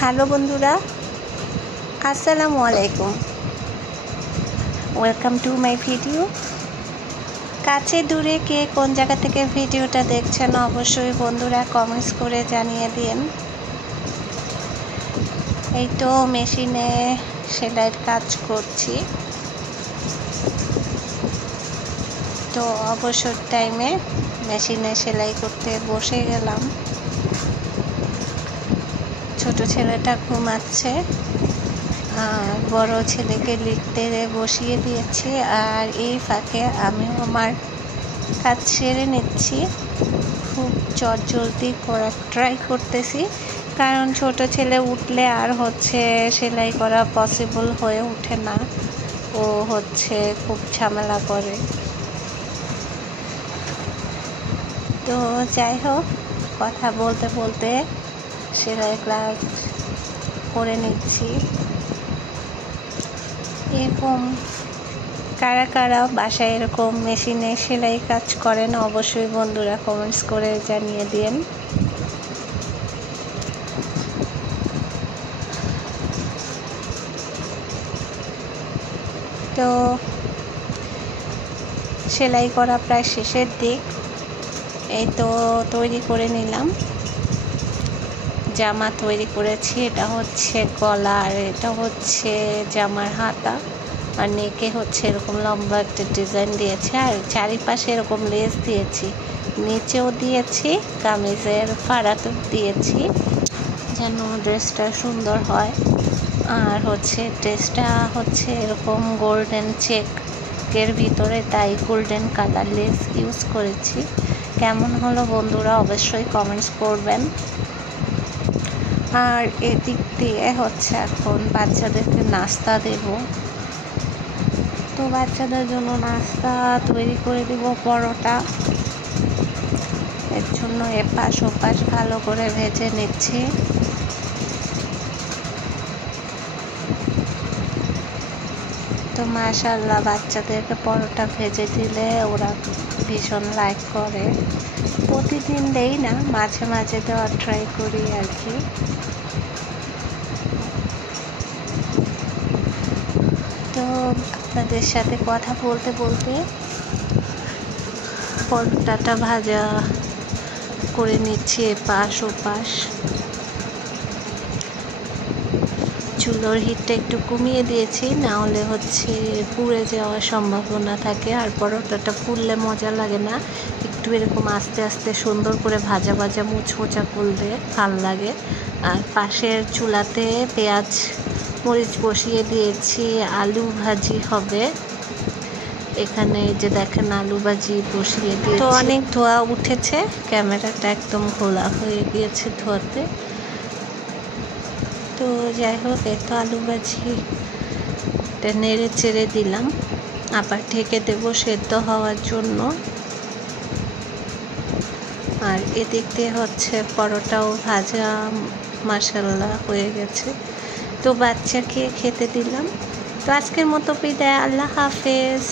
Hello বন্ধুরা, আসসালামু আলাইকুম। Welcome to my video. কাছে দূরে কে কোন জায়গা থেকে ভিডিওটা দেখছেন অবশ্যই বন্ধুরা কমেন্টস করে জানিয়ে দিন। এই তো মেশিনে সেলাইয়ের কাজ করছি, তো অবসর টাইমে মেশিনে সেলাই করতে বসে গেলাম। ছোট ছেলেটা ঘুমাচ্ছে আর বড় ছেলেকে লিখতে বসিয়ে দিয়েছি, আর এই ফাঁকে আমিও আমার কাজ সেরে নিচ্ছি। খুব চটজলদি করার ট্রাই করতেছি, কারণ ছোট ছেলে উঠলে আর সেলাই করা পসিবল হয়ে ওঠে না। ও খুব ঝামেলা করে। তো যাই হোক, কথা বলতে বলতে সেলাই ক্লাস করে নিচ্ছি। এরকম কারা কারা বাসায় এরকম মেশিনে সেলাই কাজ করেন অবশ্যই বন্ধুরা কমেন্টস করে জানিয়ে দিন। তো সেলাই করা প্রায় শেষের দিক। এই তো তৈরি করে নিলাম, জামা তৈরি করেছি। এটা গলা, আর এটা জামার হাতা, আর নেকে এরকম লম্বা একটা ডিজাইন দিয়েছি, আর চারিপাশে এরকম লেস দিয়েছি, নিচেও দিয়েছি, কামিজের ফাড়াতেও দিয়েছি যেন ড্রেসটা সুন্দর হয়। আর ড্রেসটা এরকম গোল্ডেন চেকের ভিতরে, তাই গোল্ডেন কালার লেস ইউজ করেছি। কেমন হলো বন্ধুরা অবশ্যই কমেন্টস করবেন। আর এদিক দিয়ে এখন বাচ্চাদেরকে নাস্তা দেব, তো বাচ্চাদের জন্য নাস্তা তৈরি করে দেব পরোটা। এর জন্য এপাশ ওপাশ ভালো করে ভেজে নিচ্ছি। তো মাশাআল্লাহ, বাচ্চাদেরকে পরোটা ভেজে দিলে ওরা ভীষণ লাইক করে। প্রতিদিন দেই না, মাঝে মাঝে দেওয়ার ট্রাই করি আর কি। তো আপনাদের সাথে কথা বলতে বলতে পরোটাটা ভাজা করে নিচ্ছি এপাশ ওপাশ। চুলোর হিটটা একটু কমিয়ে দিয়েছি, না হলে পুড়ে যাওয়ার সম্ভাবনা থাকে, আর পরোটাটা ফুললে মজা লাগে না। একটু এরকম আস্তে আস্তে সুন্দর করে ভাজা ভাজা মুচমোচা করলে ভাল লাগে। আর পাশের চুলাতে পেঁয়াজ মরিচ বসিয়ে দিয়েছি, আলু ভাজি হবে। এখানে যে দেখেন আলু ভাজি বসিয়ে দিয়েছি। তো অনেক ধোঁয়া উঠেছে, ক্যামেরাটা একদম ঘোলা হয়ে গিয়েছে ধোঁয়াতে। তো যাই হোক, এত আলু ভাজিটা নেড়ে চেড়ে দিলাম, আবার ঢেকে দেবো সেদ্ধ হওয়ার জন্য। আর এদিক দিয়ে পরোটাও ভাজা মাশাআল্লাহ হয়ে গেছে। তো বাচ্চাকে খেতে দিলাম। তো আজকের মতো বিদায়, আল্লাহ হাফেজ।